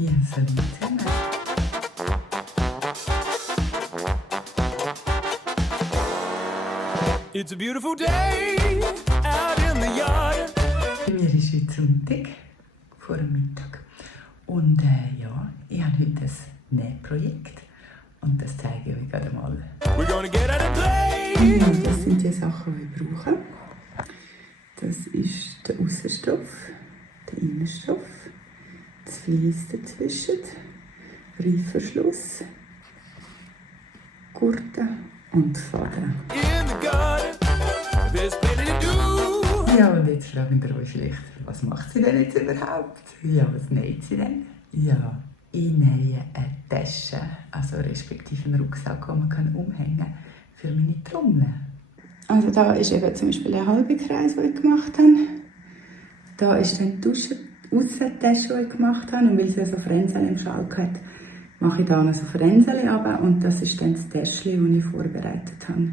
Ja, salut zusammen. It's a beautiful day out in the yard. Bei mir ist heute Sonntag, vor dem Mittag. Und ja, ich habe heute ein Nähprojekt. Und das zeige ich euch gerade mal. We're gonna get out and play. Ja, das sind die Sachen, die ich brauche. Das ist der Aussenstoff, der Innenstoff, das Vlies dazwischen, Reifverschluss, Gurte und Faden. In the garden, there's plenty to do. Ja, und jetzt fragen ihr euch vielleicht, was macht sie denn jetzt überhaupt? Ja, was näht sie denn? Ja, ich nähe eine Tasche, also respektive einen Rucksack, den man umhängen kann für meine Trommel. Also da ist eben zum Beispiel der halbe Kreis, den ich gemacht habe. Da ist dann die Aussentasche, die ich gemacht habe. Und weil sie so Fränzel im Schalk hat, mache ich da noch so Fränzel runter. Und das ist dann das Täschchen, das ich vorbereitet habe,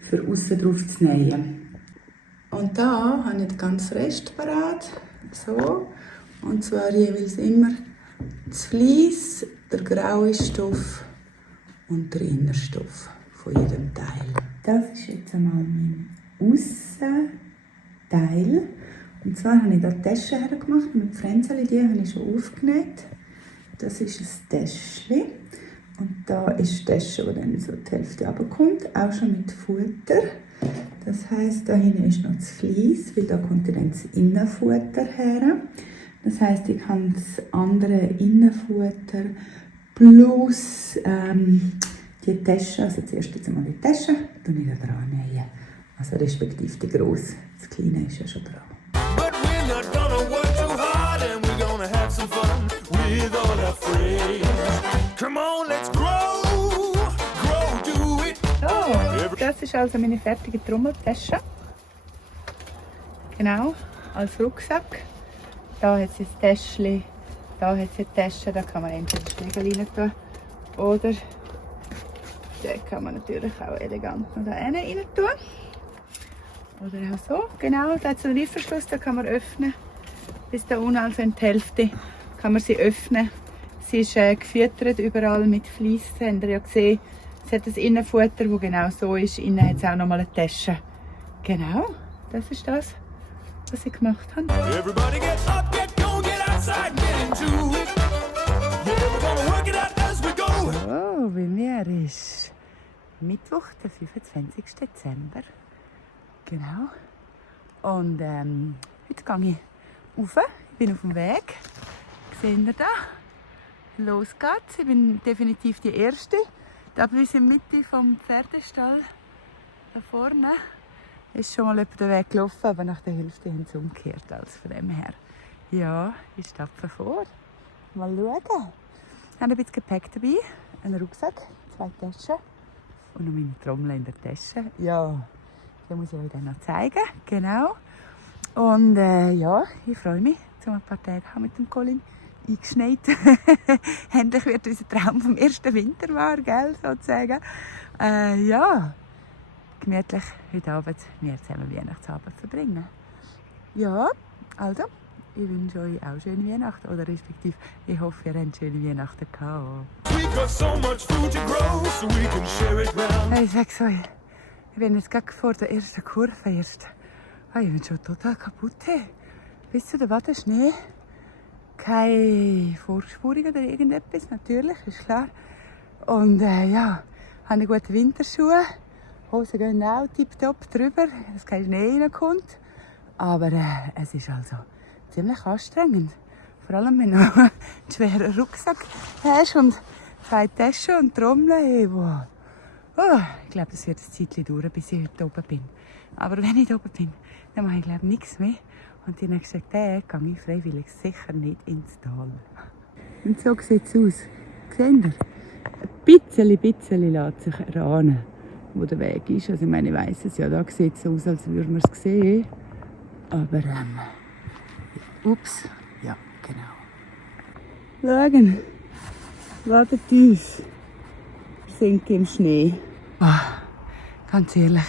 für aussen drauf zu nähen. Und da habe ich den ganzen Rest parat. So. Und zwar jeweils immer das Vlies, der graue Stoff und der Innerstoff von jedem Teil. Das ist jetzt einmal mein Aussenteil. Und zwar habe ich da die Tasche hergemacht mit Fränzeli, die habe ich schon aufgenäht. Das ist ein Täschchen. Und da ist die Tasche, die dann so die Hälfte runterkommt, auch schon mit Futter. Das heisst, da hinten ist noch das Vlies, weil da kommt dann das Innenfutter her. Das heisst, ich habe das andere Innenfutter plus die Tasche, also zuerst jetzt einmal die Tasche, dann ich da dran nähen. Also respektive die grosse. Das kleine ist ja schon dran. But we're not gonna work too hard and we're gonna have some fun with all our friends. Come on, let's grow, do it. So, das ist also meine fertige Trommeltasche. Genau, als Rucksack. Da hat sie das Täschchen, da hat sie die Tasche, da kann man entweder Schläge rein tun oder den kann man natürlich auch elegant noch da rein tun. Oder auch so, genau, da hat es einen Reifverschluss, da kann man öffnen. Bis da unten, also in die Hälfte, kann man sie öffnen. Sie ist gefüttert überall mit Vlies, das habt ihr ja gesehen. Es hat ein Innenfutter, das genau so ist. Innen hat es auch nochmal eine Tasche. Genau, das ist das, was ich gemacht habe. Everybody get up, get outside, get into it. Yeah, we're gonna work it out as we go. Oh, bei mir ist Mittwoch, der 25. Dezember. Genau. Und heute gehe ich rauf. Ich bin auf dem Weg. Seht ihr da? Los geht's. Ich bin definitiv die Erste. Da bis in der Mitte vom Pferdestall, da vorne, ist schon mal jemand den Weg gelaufen, aber nach der Hälfte haben sie umgekehrt. Also von dem her. Ja, ich stapfe vor. Mal schauen. Ich habe ein bisschen Gepäck dabei. Einen Rucksack, 2 Taschen und noch meine Trommel in der Tasche. Ja, die muss ich euch dann noch zeigen. Genau. Und ja, ich freue mich, um ein paar Tage mit dem Colin eingeschneit. Endlich wird unser Traum vom ersten Winter wahr, gell, sozusagen. Ja, gemütlich heute Abend wir zusammen Weihnachtsabend verbringen. Ja, also, ich wünsche euch auch schöne Weihnachten. Oder respektive, ich hoffe, ihr habt schöne Weihnachten gehabt. We've got so much food to grow, so we can share it round. Hey, ich sag's euch, ich bin jetzt gerade vor der ersten Kurve erst. Ich bin schon total kaputt. Bis zu der Wade Schnee. Keine Vorspuren oder irgendetwas, natürlich, ist klar. Und ja, habe gute Winterschuhe. Hosen gehen auch tipptopp drüber, dass kein Schnee reinkommt. Aber es ist also ziemlich anstrengend. Vor allem, wenn du noch einen schweren Rucksack hast und 2 Taschen und Trommeln. Hey, wow. Oh, ich glaube, es wird ein Zeitchen dauern, bis ich heute oben bin. Aber wenn ich oben bin, dann mache ich glaube nichts mehr. Und die nächsten Tage gehe ich freiwillig sicher nicht ins Tal. Und so sieht es aus. Seht ihr? Ein bisschen lässt sich erahnen, wo der Weg ist. Also ich meine, ich weiss es ja, da sieht es so aus, als würde man es sehen. Aber ups, ja, genau. Schauen, warte tief. Sinke im Schnee. Oh, ganz ehrlich,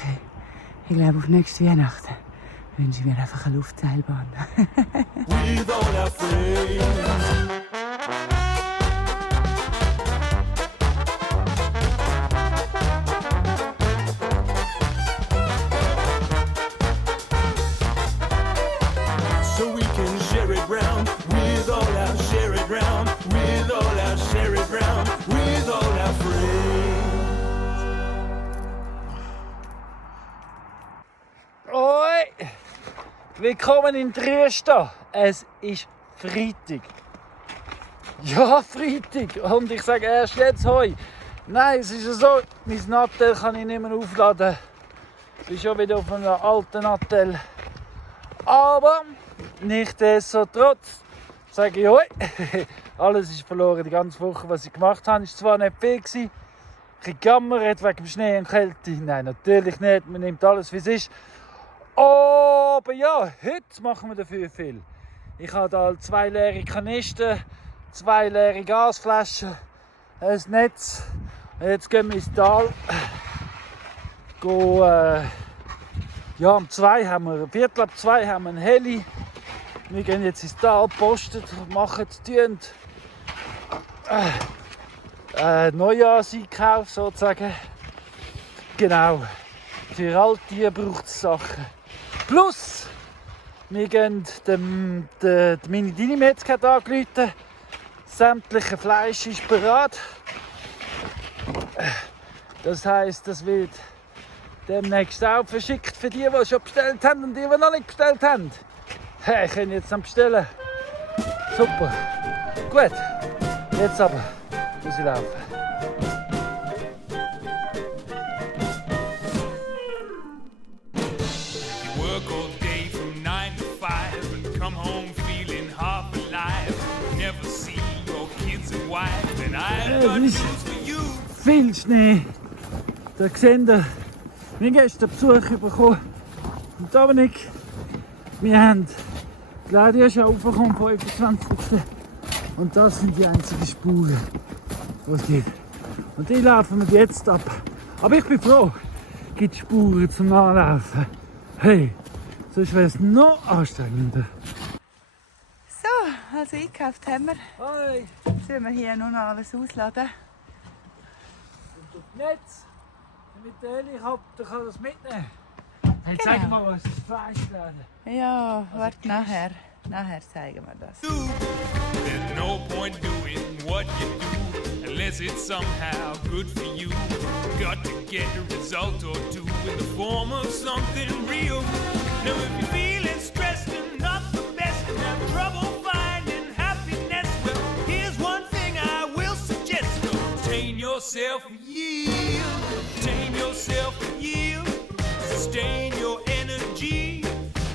ich glaube, auf nächste Weihnachten wünsche ich mir einfach eine Luftseilbahn. With all our friends. Willkommen in Triesta. Es ist Freitag. Ja, Freitag. Und ich sage erst jetzt Hoi. Nein, es ist ja so, mein Nattel kann ich nicht mehr aufladen. Ich bin schon wieder auf einem alten Nattel. Aber nichtsdestotrotz sage ich Hoi. Alles ist verloren, die ganze Woche, was ich gemacht habe. Es war zwar nicht viel gewesen. Ich habe gejammert wegen dem Schnee und Kälte. Nein, natürlich nicht. Man nimmt alles, wie es ist. Aber ja, heute machen wir dafür viel. Ich habe da 2 leere Kanister, 2 leere Gasflaschen, ein Netz. Und jetzt gehen wir ins Tal. Ja, um 2 haben wir, Viertel ab 2 haben wir einen Heli. Wir gehen jetzt ins Tal, posten, machen, tun. Neujahrseinkauf sozusagen. Genau. Für all die braucht es Sachen. Plus, wir gehen meine Dinimetzger hat angerufen. Sämtliche Fleisch ist bereit. Das heisst, das wird demnächst auch verschickt für die schon bestellt haben und die noch nicht bestellt haben. Hey, ich kann jetzt dann bestellen. Super. Gut. Jetzt aber muss ich laufen. Work all day from 9 to 5 and come home feeling half alive. Never see your kids and wife, and I've got news for you. Viel Schnee. Da seht ihr, wir haben gestern Besuch bekommen. Und Dominik, wir haben Claudia schon aufgekommen vom 25. Und das sind die einzigen Spuren, die es gibt. Und die laufen wir jetzt ab. Aber ich bin froh, es gibt Spuren zum Nachlaufen. Hey, sonst wäre es noch anstrengender. So, also eingekauft haben wir. Hi! Jetzt müssen wir hier nur noch alles ausladen. Und auf Netz, mit dem Helikopter kann das mitnehmen. Hey, Genau. zeig mal, was das Fleischladen. Ja, warte nachher. Nachher zeigen wir das. There's no point doing what you do unless it's somehow good for you. Got to get a result or two in the form of something real. Now if you're feeling stressed and not the best and have trouble finding happiness, well, here's one thing I will suggest. Contain yourself a yield. Contain yourself a yield. Sustain your energy.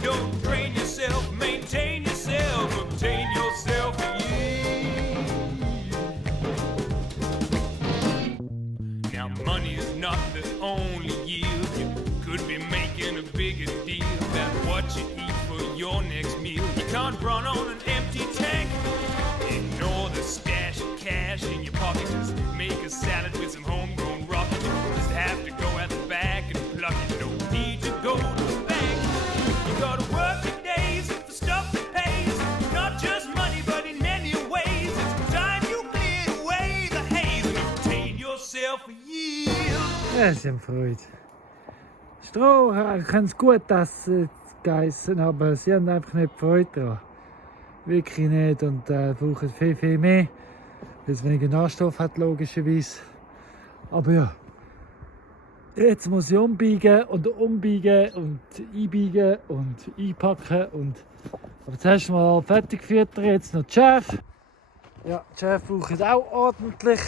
Don't drain yourself, maintain yourself, obtain yourself a yield. Now money is not the only yield. You could be making a bigger deal about what you eat for your next meal. You can't run on an empty tank. Ignore the stash of cash in your pocket. Just make a salad with some homegrown rocket. You just have to go out the back and pluck it. Don't need to go to the bank. You gotta work your days for stuff that pays. Not just money, but in many ways. It's time you clear away the haze and obtain yourself a yield. Ja, sie haben Freude. Stroh können es gut essen, geissen, aber sie haben einfach nicht Freude daran. Wirklich nicht und brauchen viel, viel mehr, weil es weniger Nährstoff hat, logischerweise. Aber ja, jetzt muss ich umbiegen und einbiegen und einpacken. Aber zuerst mal fertig füttern, jetzt noch die Schäfe. Ja, die Schäfe brauchen auch ordentlich.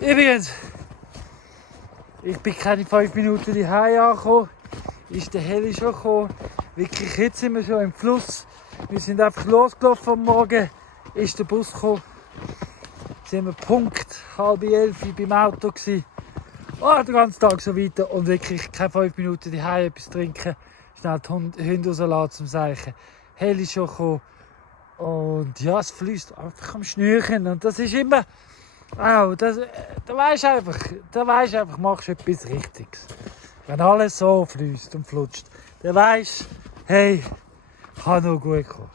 Übrigens, ich bin keine 5 Minuten daheim angekommen. Ist der Heli schon gekommen. Wirklich, jetzt sind wir schon im Fluss. Wir sind einfach losgelaufen am Morgen. Ist der Bus gekommen. Sind wir Punkt 10:30 beim Auto gewesen. Oh, den ganzen Tag so weiter. Und wirklich keine 5 Minuten daheim etwas trinken. Schnell die Hunde rauslassen zum Seichen. Heli ist schon gekommen. Und ja, es fließt einfach am Schnürchen. Und das ist immer... Oh, da weisst du einfach, machst du etwas Richtiges. Wenn alles so fließt und flutscht, dann weisst du, hey, kann noch gut kommen.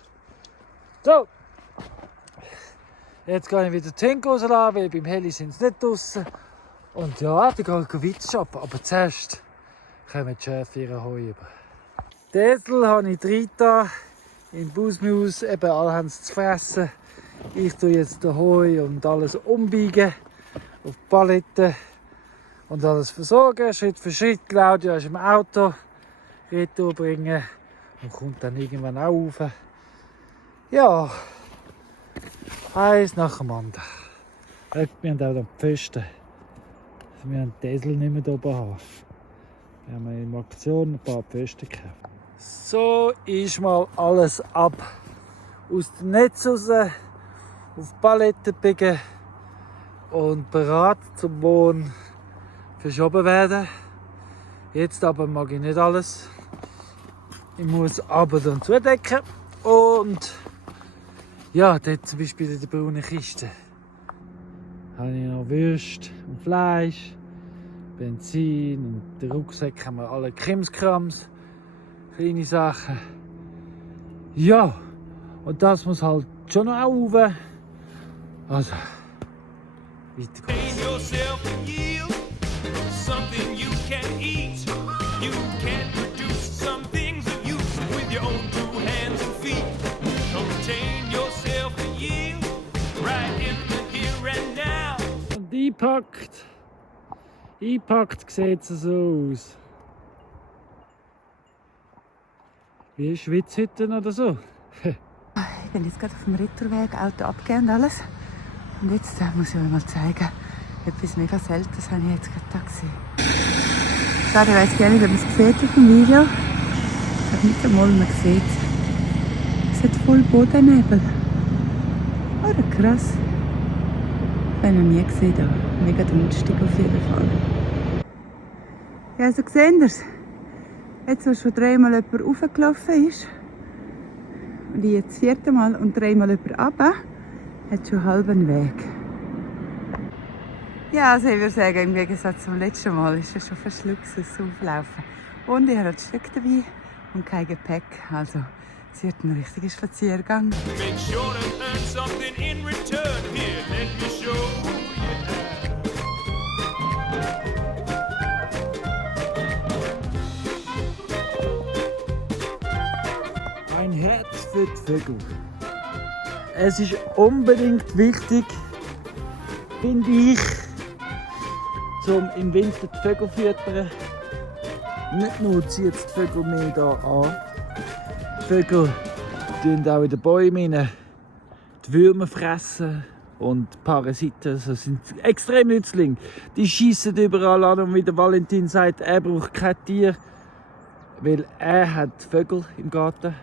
So, jetzt gehe ich wieder die Hunde rauslassen, weil beim Heli sind sie nicht draussen. Und ja, dann gehe ich weiter shoppen. Aber zuerst kommen die Schäfe ihre Heu über. Die Esel habe ich reingetan, in den Busmaus, eben alle haben es zu fressen. Ich tue jetzt den Heu und alles umbiegen auf die Paletten und alles versorgen, Schritt für Schritt. Claudia ist im Auto, retour bringen und kommt dann irgendwann auch rauf. Ja, eins nach dem anderen. Wir haben auch noch die Pfosten. Wir haben die Esel nicht mehr hier oben haben. Wir haben in Aktion ein paar Pfosten gekauft. So ist mal alles ab. Aus dem Netz raus, auf die Palette biegen und bereit zum Wohnen verschoben werden. Jetzt aber mag ich nicht alles. Ich muss aber dann zudecken. Und ja, dort zum Beispiel in der braunen Kiste habe ich noch Würste und Fleisch, Benzin und den Rucksack haben wir alle Krimskrams, kleine Sachen. Ja, und das muss halt schon noch rauf. Also, weiter geht's. Und eingepackt sieht es so aus. Wie Schwitzhütte oder so. Ich bin jetzt gerade auf dem Retourweg, Auto abgegeben und alles. Und jetzt muss ich euch mal zeigen, etwas mega Seltenes habe ich jetzt gerade gesehen. Schade, ich weiss gar nicht, ob man es sieht auf dem Video. Ich habe nicht einmal mehr gesehen. Es hat voll Bodennebel. Oh, krass. Ich habe noch nie gesehen hier. Mega dunstig auf jeden Fall. Ja, also seht ihr es? Jetzt, wo schon 3-mal jemand raufgelaufen ist, und ich jetzt 4. Mal und 3-mal jemand runter, hat schon einen halben Weg. Ja, also ich würde sagen, im Gegensatz zum letzten Mal ist es schon fast Luxus auflaufen. Und ich habe ein Stück dabei und kein Gepäck. Also, es wird ein richtiger Spaziergang. Make sure to earn something in return. Here, let me show you. Ein Herz für die Vögel. Es ist unbedingt wichtig, finde ich, zum im Winter die Vögel zu füttern. Nicht nur zieht die Vögel mehr hier an. Die Vögel tun auch in den Bäumen die Würmer fressen und Parasiten. Das sind extrem Nützlinge. Die schießen überall an und wie der Valentin sagt, er braucht kein Tier, weil er hat Vögel im Garten.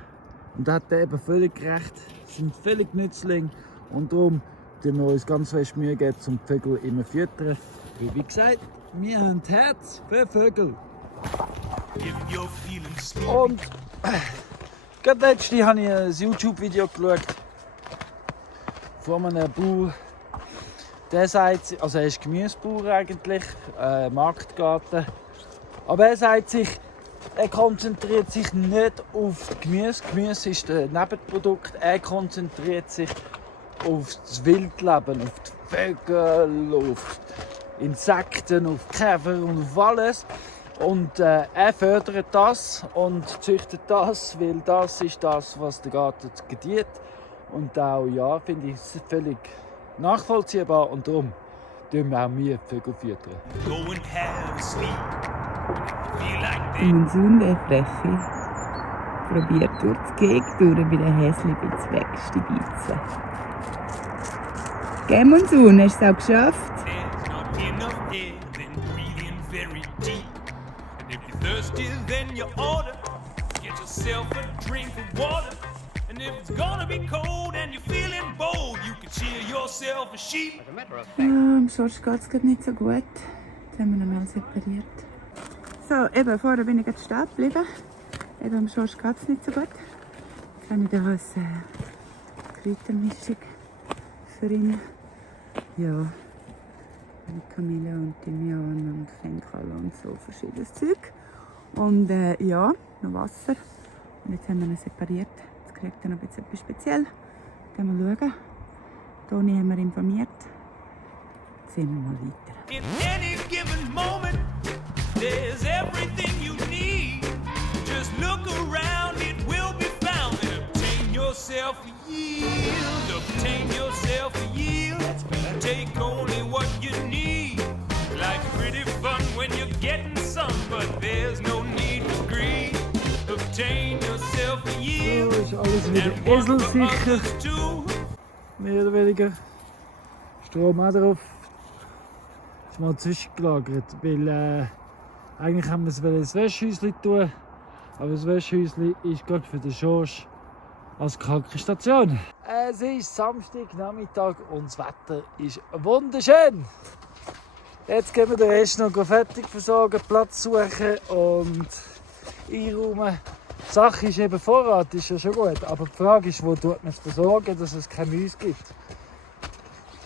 Und da hat er eben völlig recht. Sie sind völlig Nützlinge und darum tun wir uns ganz fest Mühe geben, um die Vögel immer zu füttern. Wie gesagt, wir haben das Herz für Vögel. Und gerade letztens habe ich ein YouTube-Video geschaut von einem Bauer. Der sagt, also er ist Gemüsebauer eigentlich, Marktgarten. Aber er sagt sich, er konzentriert sich nicht auf Gemüse. Gemüse ist ein Nebenprodukt. Er konzentriert sich auf das Wildleben, auf die Vögel, auf Insekten, auf Käfer und auf alles. Und er fördert das und züchtet das, weil das ist das, was der Garten gedient. Und auch, ja, finde ich völlig nachvollziehbar und darum tun wir auch wir Vögel füttern. Go and have a sleep. Feel like that. Monsun, der Freche, probiert durch die Gegend durch bei den Häschen ins Wegstibizen. Gell, Monsun, hast du es auch geschafft? There's not enough air, then breathe in very deep. And if you're thirsty, then you order. Get yourself a drink of water. And if it's gonna be cold and you're feeling bold, you can cheer yourself a sheep. Ja, am Schorsch geht es gerade nicht so gut. Jetzt haben wir ihn mal separiert. So, eben, vorher bin ich gerade stehen geblieben. Eben, am Schorsch geht es nicht so gut. Jetzt habe ich da eine Kräutermischung für ihn. Ja, mit Kamille und Thymian und Fenchel und so verschiedenes Zeug. Und ja, noch Wasser. Und jetzt haben wir ihn separiert. Jetzt kriegt er noch ein bisschen etwas speziell. Dann mal schauen. Toni haben wir informiert. Jetzt sehen wir mal weiter. In any given moment, there's everything you need. Just look around, it will be found. And obtain yourself a yield. Obtain yourself a yield. Take only what you need. Life's pretty fun when you're getting some, but there's no need for greed. Obtain yourself alles wieder and one for eselsicher, others too. mehr oder weniger. Strom auch drauf. Ist mal zwischengelagert, weil eigentlich haben wir es ins Wäschhäuschen tun, aber das Wäschhäuschen ist gerade für den Schorsch als Krankenstation. Es ist Samstagnachmittag und das Wetter ist wunderschön. Jetzt gehen wir den Rest noch fertig versorgen, Platz suchen und einräumen. Die Sache ist eben, Vorrat ist ja schon gut, aber die Frage ist, wo tut man es versorgen, dass es keine Mäuse gibt.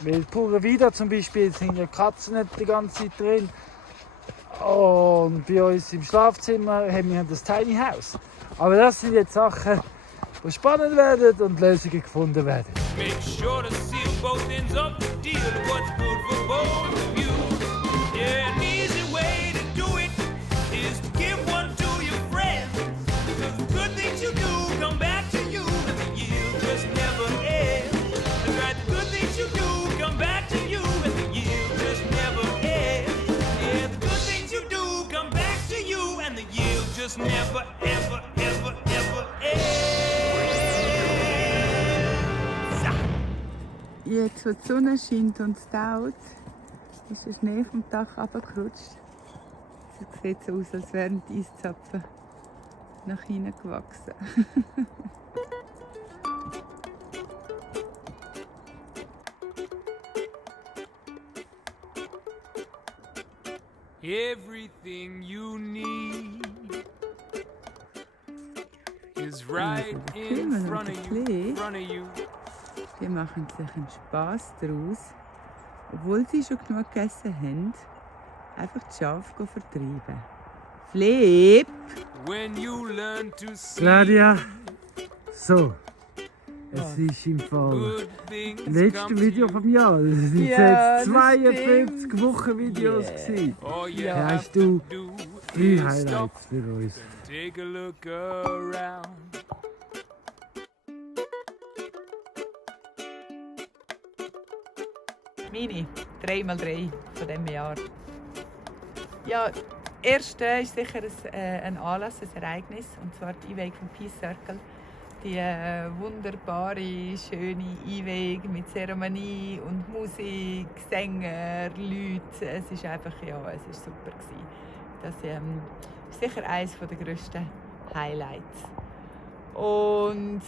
Weil pure Wieder zum Beispiel sind ja Katzen nicht die ganze Zeit drin. Und bei uns im Schlafzimmer haben wir das Tiny House. Aber das sind jetzt Sachen, die spannend werden und Lösungen gefunden werden. Make sure to seal both ends of the deal. What's good for both of you? Yeah, an easy way to do it is to give one to your friend. Because the good things you do come back to you, and the yield just never ends. That's right, the good things you do come back to you, and the yield just never ends. Yeah, the good things you do come back to you, and the yield just never, ever, ever, ever ends. Jetzt, wo die Sonne scheint und es taut, ist der Schnee vom Dach runtergerutscht. Es sieht so aus, als wären die Eiszapfen nach hinten gewachsen. Everything you need is right in front of you, Die machen sich einen Spass daraus, obwohl sie schon genug gegessen haben, einfach die Schafe vertreiben. Flip! When you learn to see Claudia, so, es ist im Fall good things das letzte come Video to vom Jahr. Es sind Ja, jetzt das 52 stimmt. Wochenvideos gewesen. you. All you Ja. have Hast du to do 3 is stop, Highlights für uns? take a look around. Meine 3x3 von diesem Jahr. Ja, das erste ist sicher ein Anlass, ein Ereignis, und zwar die Einweihung vom Peace Circle. Die wunderbare, schöne Einweihung mit Zeremonie und Musik, Sänger, Leute. Es ist einfach, ja, es ist super gewesen. Das ist sicher eines der grössten Highlights. Und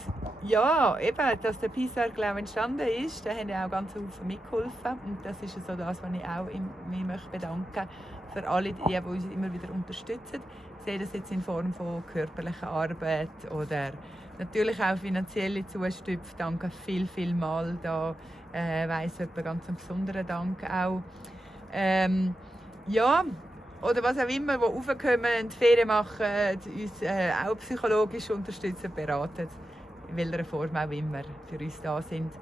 ja, eben, dass der Peace Circle auch entstanden ist, da haben ja auch ganz viele mitgeholfen. Und das ist so das, was ich auch mich möchte bedanken für alle, die uns immer wieder unterstützen. Sei das jetzt in Form von körperlicher Arbeit oder natürlich auch finanzielle Zustüpfe. Danke viel mal. Da weiss jemand ganz einen besonderen Dank auch. Ja, oder was auch immer, die raufkommen, die Ferien machen, uns auch psychologisch unterstützen, beraten, in welcher Form auch immer für uns da sind.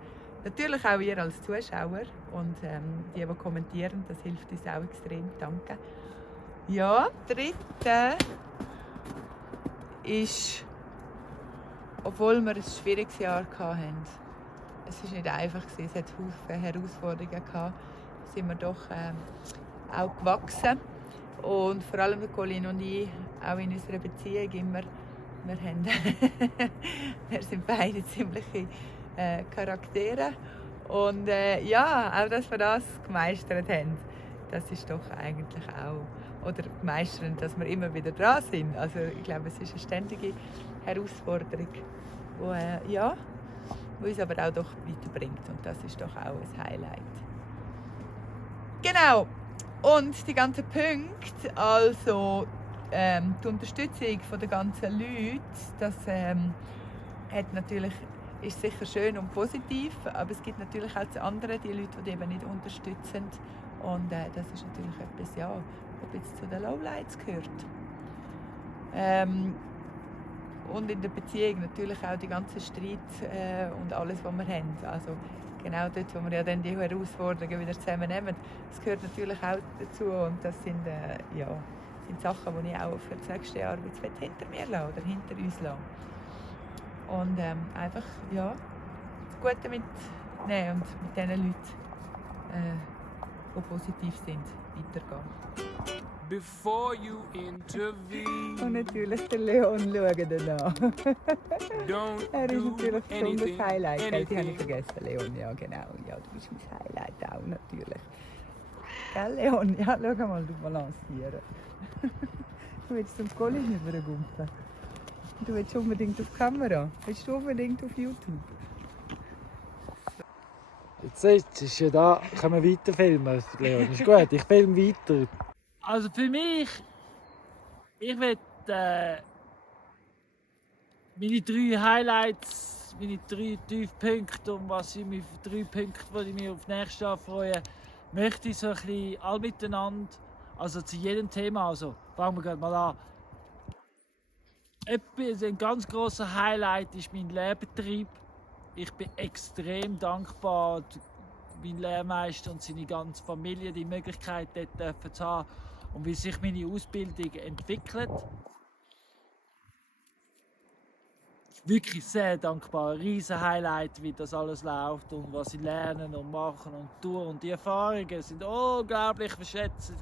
Natürlich auch ihr als Zuschauer und die kommentieren, das hilft uns auch extrem. Danke. Ja, das dritte ist, obwohl wir ein schwieriges Jahr hatten, es war nicht einfach, es hat viele Herausforderungen gehabt, sind wir doch auch gewachsen. Und vor allem Colin und ich, auch in unserer Beziehung immer, wir sind beide ziemliche Charaktere. Und ja, auch dass wir das gemeistert haben, das ist doch eigentlich auch, oder gemeistern, dass wir immer wieder dran sind. Also ich glaube, es ist eine ständige Herausforderung, die ja, uns aber auch doch weiterbringt. Und das ist doch auch ein Highlight. Genau. Und die ganzen Punkte, also die Unterstützung der ganzen Leute, das hat natürlich, ist sicher schön und positiv, aber es gibt natürlich auch andere, die Leute, die eben nicht unterstützen. Und das ist natürlich etwas, ja, was jetzt zu den Lowlights gehört. Und in der Beziehung natürlich auch die ganzen Streit und alles, was wir haben. Also, genau dort, wo wir ja dann die Herausforderungen wieder zusammennehmen. Das gehört natürlich auch dazu und das sind, ja, sind Sachen, die ich auch für das nächste Jahr hinter mir lasse oder hinter uns lasse. Und einfach, ja, das Gute mitnehmen und mit diesen Leuten, die positiv sind, weitergehen. before you intervene. Und natürlich der Leon schauen danach. Don't Er ist do natürlich ein besonderes anything, Highlight. Die habe ich anything. vergessen, Leon. Ja, genau. Ja, du bist mein Highlight auch natürlich. Gell, Leon? Ja, schau mal, du balancieren. Du willst zum Golli rübergumpen. Du willst unbedingt auf die Kamera. Willst du unbedingt auf YouTube? Jetzt ist ja da, können wir weiter filmen, Leon. Ist gut, ich filme weiter. Also für mich, ich will meine 3 Highlights, meine 3 Tiefpunkte und was ich mich für 3 Punkte, die ich mich auf nächstes Jahr freue, möchte ich so ein bisschen all miteinander, also zu jedem Thema, also fangen wir gerade mal an. Ein ganz grosser Highlight ist mein Lehrbetrieb. Ich bin extrem dankbar, mein Lehrmeister und seine ganze Familie die Möglichkeit dort zu haben und wie sich meine Ausbildung entwickelt. Wirklich sehr dankbar, ein riesen Highlight, wie das alles läuft und was ich lernen und machen und tue. Und die Erfahrungen sind unglaublich, schätze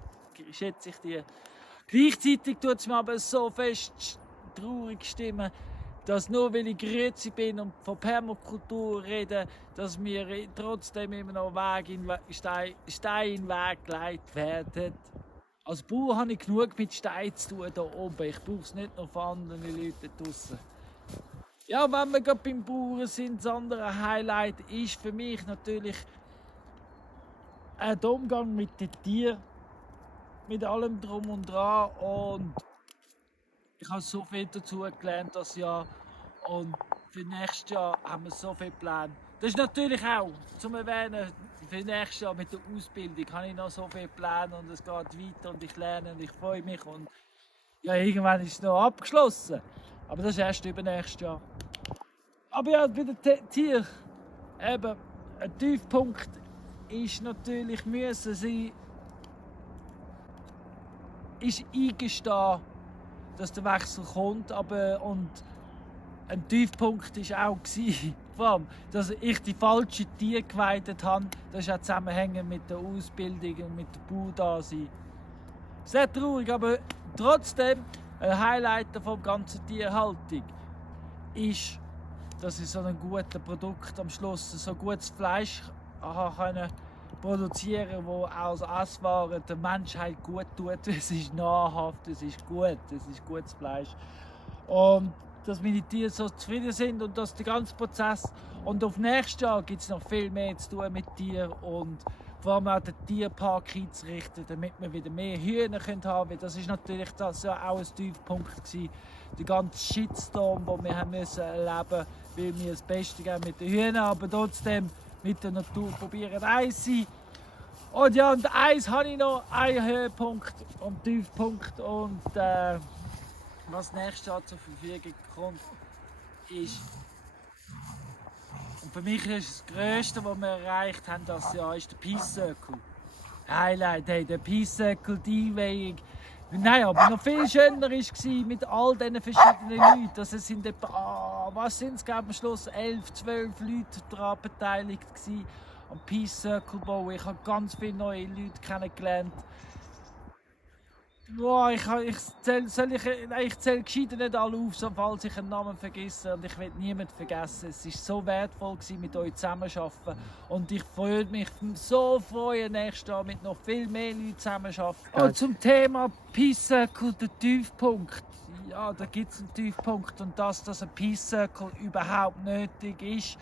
ich die. Gleichzeitig tut es mir aber so fest traurig stimmen, dass nur weil ich grüezi bin und von Permakultur rede, dass mir trotzdem immer noch Steine in den Weg gelegt werden. Als Bauer habe ich genug mit Steinen zu tun hier oben. Ich brauche es nicht noch von anderen Leuten draussen. Ja, wenn wir gerade beim Bauern sind, das andere Highlight ist für mich natürlich der Umgang mit den Tieren, mit allem drum und dran. Und ich habe so viel dazu gelernt das Jahr und für nächstes Jahr haben wir so viele Pläne. Das ist natürlich auch zum Erwähnen, für nächstes Jahr mit der Ausbildung habe ich noch so viele Pläne und es geht weiter und ich lerne und ich freue mich und ja, irgendwann ist es noch abgeschlossen. Aber das ist erst übernächstes Jahr. Aber ja, bei den Tieren, eben, ein Tiefpunkt ist natürlich müssen sein, ist eingestehen, dass der Wechsel kommt, aber und ein Tiefpunkt war auch, vor allem, dass ich die falschen Tiere geweidet habe. Das ist auch zusammenhängend mit der Ausbildung und mit dem Baudasein. Sehr traurig, aber trotzdem ein Highlight von der ganzen Tierhaltung ist, dass ich so ein gutes Produkt am Schluss, so gutes Fleisch produzieren konnte, das als Essware der Menschheit gut tut. Es ist nahrhaft, es ist gut, es ist gutes Fleisch. Und dass meine Tiere so zufrieden sind und dass der ganze Prozess. Und auf nächstes Jahr gibt es noch viel mehr zu tun mit Tieren und vor allem auch den Tierpark einzurichten, damit wir wieder mehr Hühner haben können. Das ist natürlich das ja auch ein Tiefpunkt gewesen. Der ganze Shitstorm, den wir haben müssen erleben, weil wir das Beste geben mit den Hühnern, aber trotzdem mit der Natur probieren eins sein. Und ja, und eins habe ich noch, einen Höhepunkt und Tiefpunkt und was nächstes Jahr zur Verfügung kommt, ist, und für mich ist das Größte, was wir erreicht haben das Jahr, ist der Peace Circle. Highlight, hey, der Peace Circle, die Einweihung. Nein, aber noch viel schöner war mit all diesen verschiedenen Leuten. Also es sind etwa, was sind es, am Schluss 11, 12 Leute daran beteiligt gewesen, am Peace Circle Bau. Ich habe ganz viele neue Leute kennengelernt. Boah, ich zähle gescheiter nicht alle auf, so falls ich einen Namen vergesse und ich will niemanden vergessen. Es war so wertvoll mit euch zusammenzuarbeiten und ich freue mich so nächstes Jahr mit noch viel mehr Leuten zusammenzuarbeiten. Und zum Thema Peace Circle, der Tiefpunkt. Ja, da gibt es einen Tiefpunkt und dass ein Peace Circle überhaupt nötig ist.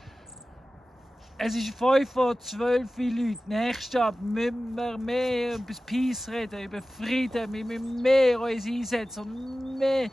Es ist 5 von 12 Leute. Nächstes Jahr müssen wir mehr über das Peace reden, über Frieden. Wir müssen mehr uns einsetzen und mehr.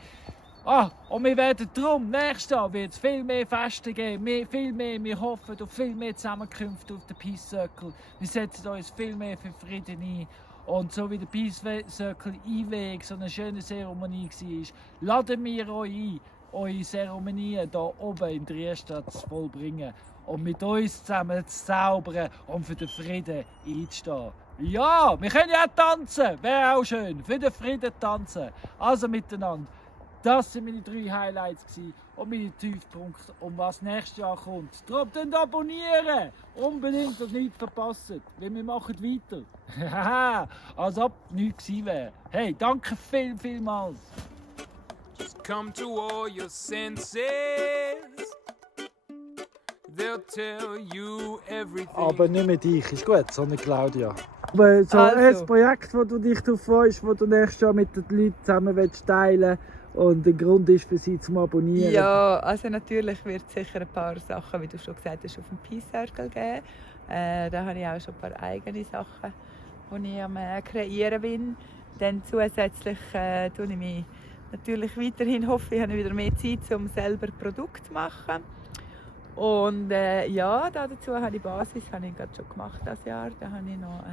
Und wir werden darum, nächstes Jahr wird es viel mehr Feste geben, viel mehr. Wir hoffen auf viel mehr Zusammenkünfte auf den Peace Circle. Wir setzen uns viel mehr für Frieden ein. Und so wie der Peace Circle Einweg so eine schöne Zeremonie war, laden wir euch ein, eure Zeremonien hier oben in Triestadt zu vollbringen. Und mit uns zusammen zu zaubern und für den Frieden einzustehen. Ja, wir können ja auch tanzen, wäre auch schön, für den Frieden tanzen. Also miteinander, das waren meine 3 Highlights gewesen. und meine Tiefpunkte und was nächstes Jahr kommt. Darum abonnieren! Unbedingt und nichts verpassen, weil wir machen weiter. Haha, als ob nichts gewesen wäre. Hey, danke vielmals. Just come to all your senses. They'll tell you everything. Aber nicht mehr dich, ist gut, sondern Claudia. Aber so Also. ein Projekt, wo du dich darauf freust, das du nächstes Jahr mit den Leuten zusammen teilen willst und der Grund ist für sie zum Abonnieren. Ja, also natürlich wird es sicher ein paar Sachen, wie du schon gesagt hast, auf dem Peace Circle geben. Da habe ich auch schon ein paar eigene Sachen, die ich am Kreieren bin. Dann zusätzlich tue ich mich natürlich weiterhin, hoffe ich, habe wieder mehr Zeit, um selber Produkte zu machen. Und ja, dazu habe ich Basis, habe ich gerade schon gemacht das Jahr. Da habe ich noch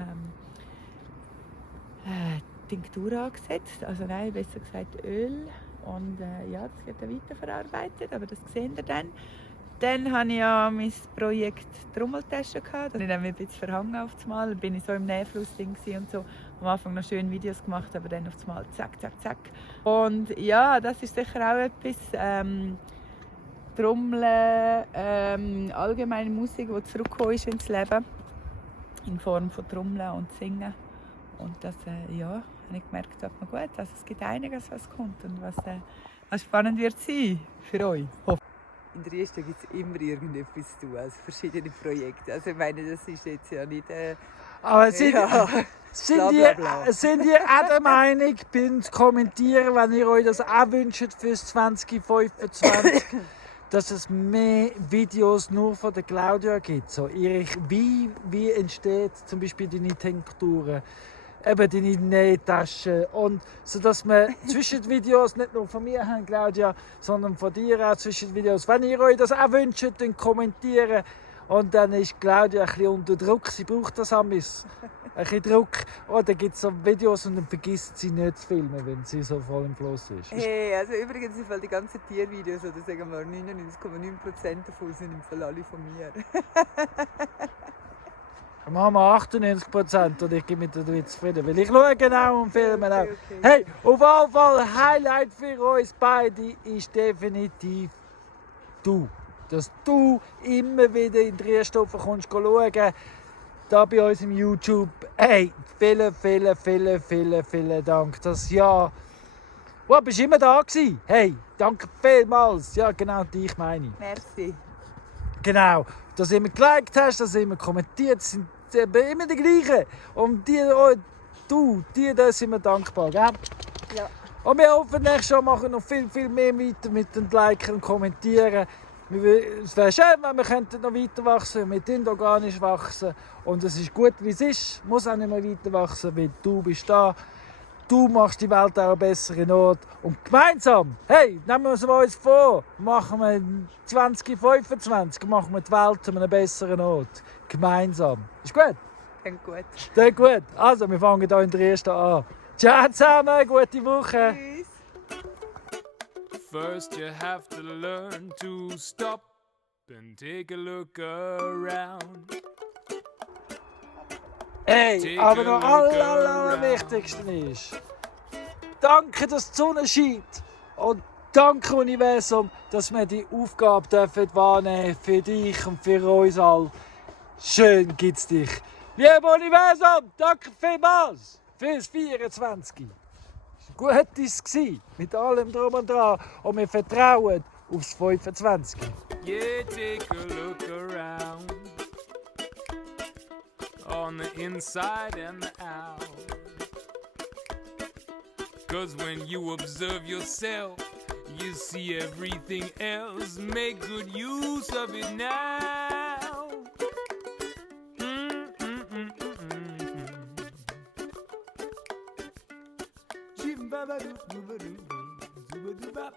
Tinktur angesetzt, also nein, besser gesagt Öl. Und ja, das wird dann weiterverarbeitet, aber das sehen wir dann. Dann hatte ich ja mein Projekt Trommeltasche. Da habe ich dann ein bisschen verhangen auf das Mal. Da bin ich so im Nähfluss-Ding und so. Am Anfang noch schöne Videos gemacht, aber dann auf das Mal zack, zack, zack. Und ja, das ist sicher auch etwas. Trommeln, allgemeine Musik, die zurückgekommen ist ins Leben. In Form von Trommeln und Singen. Und das, ja, habe ich gemerkt, hat mir gut. Also es gibt einiges, was kommt und was spannend wird sein für euch. In der ersten gibt es immer irgendetwas zu tun, also verschiedene Projekte. Also ich meine, das ist jetzt ja nicht... Aber sind Bla, bla, bla. sind ihr auch der Meinung, beim Kommentieren, wenn ihr euch das auch wünscht fürs 2025, dass es mehr Videos nur von der Claudia gibt? So, wie entsteht zum Beispiel deine Tinkturen, eben deine Nähtaschen und so, dass wir Zwischenvideos nicht nur von mir haben, Claudia, sondern von dir auch Zwischenvideos. Wenn ihr euch das auch wünscht, dann kommentieren. Und dann ist Claudia ein bisschen unter Druck. Sie braucht das amigs. Ein bisschen Druck. Und dann gibt es so Videos und dann vergisst sie nicht zu filmen, wenn sie so voll im Fluss ist. Hey, also übrigens im Fall die ganzen Tiervideos, oder sagen wir 99,9% davon sind im Fall alle von mir. Dann machen wir 98% und ich bin mit damit zufrieden, weil ich schaue genau und filme auch. Okay. Hey, auf jeden Fall Highlight für uns beide ist definitiv du. Dass du immer wieder in die Riesenstoffe kommst schauen, da bei uns im YouTube. Hey, vielen Dank. Das Jahr. Du bist immer da gewesen. Hey, danke vielmals. Ja, genau dich meine ich. Merci. Genau, dass du immer geliked hast, dass du immer kommentiert, sind immer die gleichen. Und dir sind wir dankbar, gell? Ja. Und wir hoffen, nächstes Jahr machen noch viel mehr weiter mit den Liken und Kommentieren. Es wäre schön, wenn wir noch weiter wachsen, wir können organisch wachsen. Und es ist gut, wie es ist. Muss auch nicht mehr weiter wachsen, weil du bist da. Du machst die Welt auch einen besseren Ort. Und gemeinsam, hey, nehmen wir uns vor, machen wir 2025 machen wir die Welt zu einem besseren Ort. Gemeinsam. Ist gut? Klingt gut. Sehr gut. Also, wir fangen hier in der ersten an. Ciao zusammen, gute Woche. Tschüss. First you have to learn to stop and take a look around. Hey, aber noch allerwichtigste ist, danke, dass die Sonne scheint und danke Universum, dass wir die Aufgabe wahrnehmen dürfen für dich und für uns alle. Schön gibt's dich. Lieber Universum, danke vielmals fürs 24. Gut war es mit allem drum und dran und wir vertrauen aufs 25. Yeah, take a look around on the inside and the out. 'Cause when you observe yourself, you see everything else. Make good use of it now. Jim Baba Doo Boo Boo Boo Boo Boo Boo